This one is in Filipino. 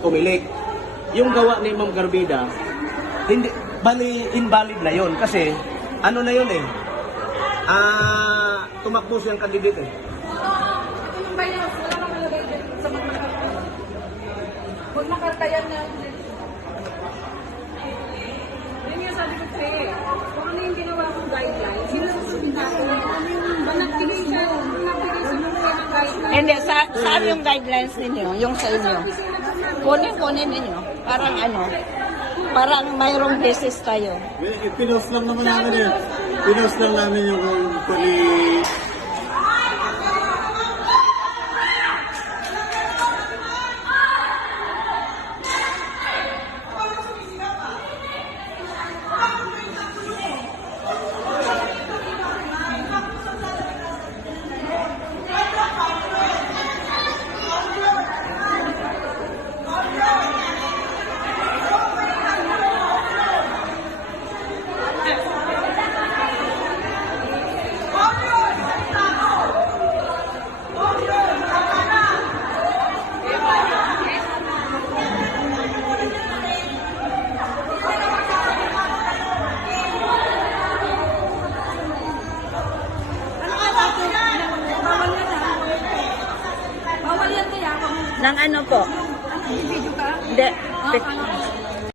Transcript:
pumilik. Yung gawa ni Ma'am Garbida, hindi, bali invalid na yon kasi ano na yun eh, tumakbo siyang candidate eh. Yung bylaws, wala nang malagay sa mga kung nakatayan na. Yun yung sabi ko sa'yo, kung ano yung ginawa kong guidelines, sinusunod natin. Kung nagbigay ka ng guidelines. Hindi, saan yung guidelines ninyo? Yung sa inyo? Kunin ninyo. Parang ano, parang mayroong basis tayo. Pinost lang naman namin eh. Pinost lang namin yung pali... Bawal yan kaya. Nang ano po? Video ka? Hindi. Ano?